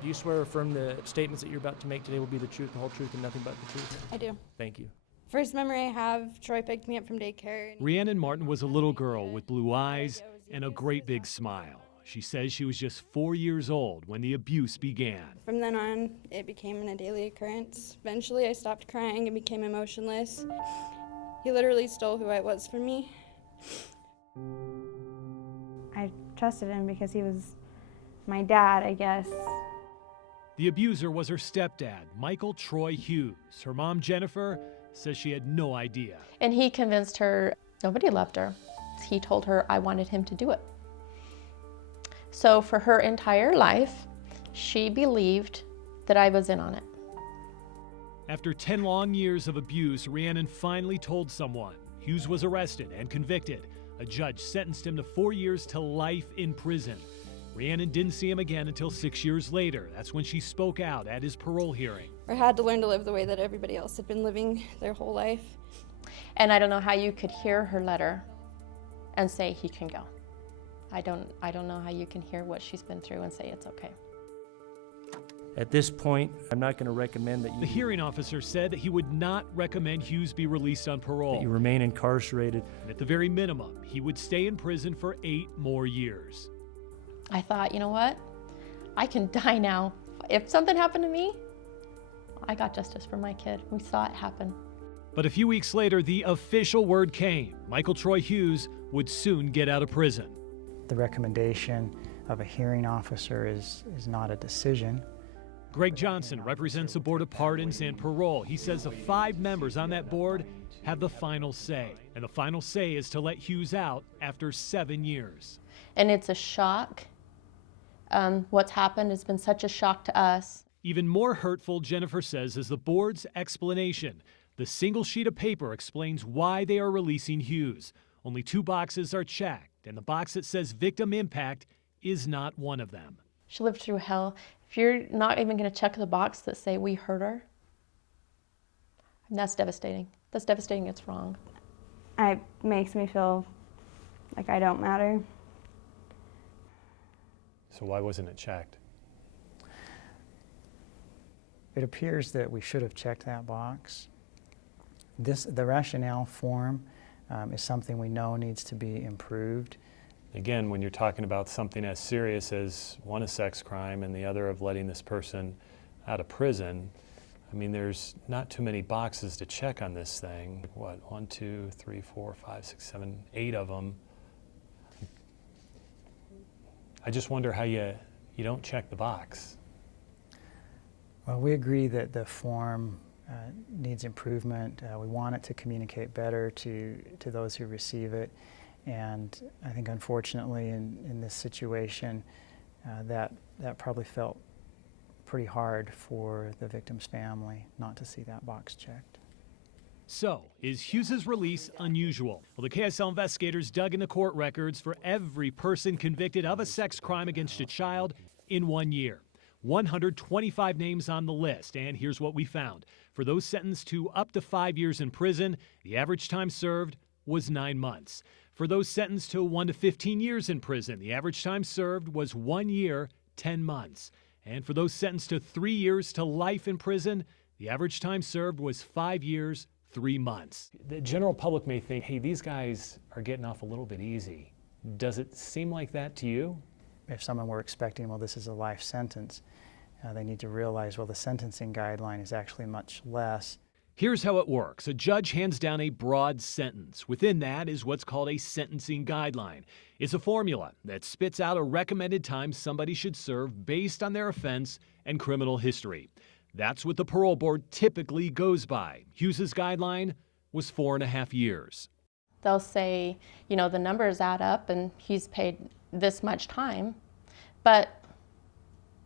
Do you swear or affirm the statements that you're about to make today will be the truth, the whole truth, and nothing but the truth? I do. Thank you. First memory I have, Troy picked me up from daycare. Rhiannon Martin was a little girl with blue eyes and a great big smile. She says she was just 4 years old when the abuse began. From then on, it became a daily occurrence. Eventually, I stopped crying and became emotionless. He literally stole who I was from me. I trusted him because he was my dad, I guess. The abuser was her stepdad, Michael Troy Hughes. Her mom, Jennifer, says she had no idea. And he convinced her nobody loved her. He told her I wanted him to do it. So for her entire life, she believed that I was in on it. After 10 long years of abuse, Rhiannon finally told someone. Hughes was arrested and convicted. A judge sentenced him to 4 years to life in prison. Rhiannon didn't see him again until 6 years later. That's when she spoke out at his parole hearing. I had to learn to live the way that everybody else had been living their whole life. And I don't know how you could hear her letter and say he can go. I don't know how you can hear what she's been through and say it's okay. At this point, I'm not going to recommend that The hearing officer said that he would not recommend Hughes be released on parole. that you remain incarcerated. And at the very minimum, he would stay in prison for 8 more years. I thought, you know what? I can die now. If something happened to me, I got justice for my kid. We saw it happen. But a few weeks later, the official word came. Michael Troy Hughes would soon get out of prison. The recommendation of a hearing officer is not a decision. Greg Johnson represents the Board of Pardons and Parole. He says the 5 members on that board have the final say. And the final say is to let Hughes out after 7 years. And it's a shock. What's happened has been such a shock to us. Even more hurtful, Jennifer says, is the board's explanation. The single sheet of paper explains why they are releasing Hughes. Only 2 boxes are checked, and the box that says victim impact is not one of them. She lived through hell. If you're not even going to check the box that say we hurt her, that's devastating. That's devastating. It's wrong. It makes me feel like I don't matter. So why wasn't it checked? It appears that we should have checked that box. The rationale form is something we know needs to be improved. Again, when you're talking about something as serious as one, a sex crime, and the other of letting this person out of prison, I mean, there's not too many boxes to check on this thing. What, 1, 2, 3, 4, 5, 6, 7, 8 of them. I just wonder how you don't check the box. Well, we agree that the form needs improvement. We want it to communicate better to those who receive it. And I think unfortunately in this situation, that probably felt pretty hard for the victim's family not to see that box checked. So, is Hughes' release unusual? Well, the KSL investigators dug in the court records for every person convicted of a sex crime against a child in 1 year. 125 names on the list, and here's what we found. For those sentenced to up to 5 years in prison, the average time served was 9 months. For those sentenced to 1 to 15 years in prison, the average time served was 1 year, 10 months. And for those sentenced to 3 years to life in prison, the average time served was 5 years, 3 months. The general public may think, hey, these guys are getting off a little bit easy. Does it seem like that to you? If someone were expecting, well, this is a life sentence, they need to realize, well, the sentencing guideline is actually much less. Here's how it works. A judge hands down a broad sentence. Within that is what's called a sentencing guideline. It's a formula that spits out a recommended time somebody should serve based on their offense and criminal history. That's what the parole board typically goes by. Hughes' guideline was 4.5 years. They'll say, you know, the numbers add up and he's paid this much time, but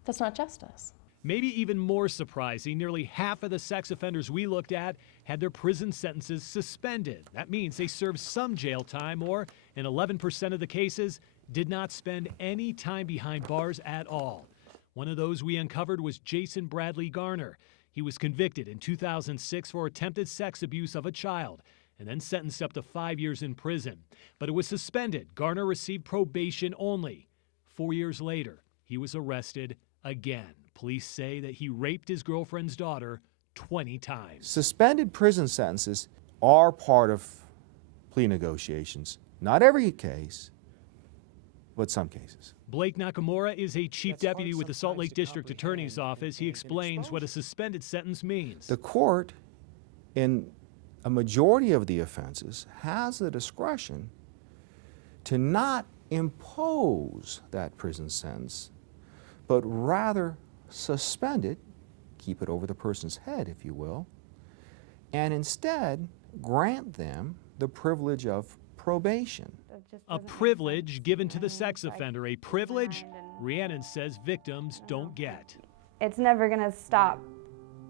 that's not justice. Maybe even more surprising, nearly half of the sex offenders we looked at had their prison sentences suspended. That means they served some jail time or, in 11% of the cases, did not spend any time behind bars at all. One of those we uncovered was Jason Bradley Garner. He was convicted in 2006 for attempted sex abuse of a child and then sentenced up to 5 years in prison. But it was suspended. Garner received probation only. 4 years later, he was arrested again, Police say that he raped his girlfriend's daughter 20 times. Suspended prison sentences are part of plea negotiations. Not every case, but some cases. Blake Nakamura is a chief That's hard deputy with the Salt Lake sometimes to District Attorney's comprehend Office. He and explains what a exposure. suspended sentence means. The court, in a majority of the offenses, has the discretion to not impose that prison sentence, but rather suspend it, keep it over the person's head, if you will, and instead grant them the privilege of probation. It just A doesn't make privilege sense. given to the I mean, sex I offender, a changed my privilege mind and- Rhiannon says victims don't get. It's never gonna stop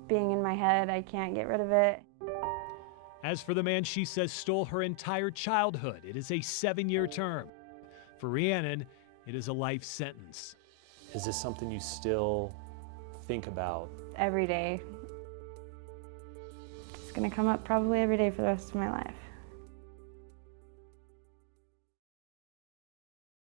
being in my head. I can't get rid of it. As for the man she says stole her entire childhood, it is a 7-year term. For Rhiannon, it is a life sentence. Is this something you still think about? Every day. It's gonna come up probably every day for the rest of my life.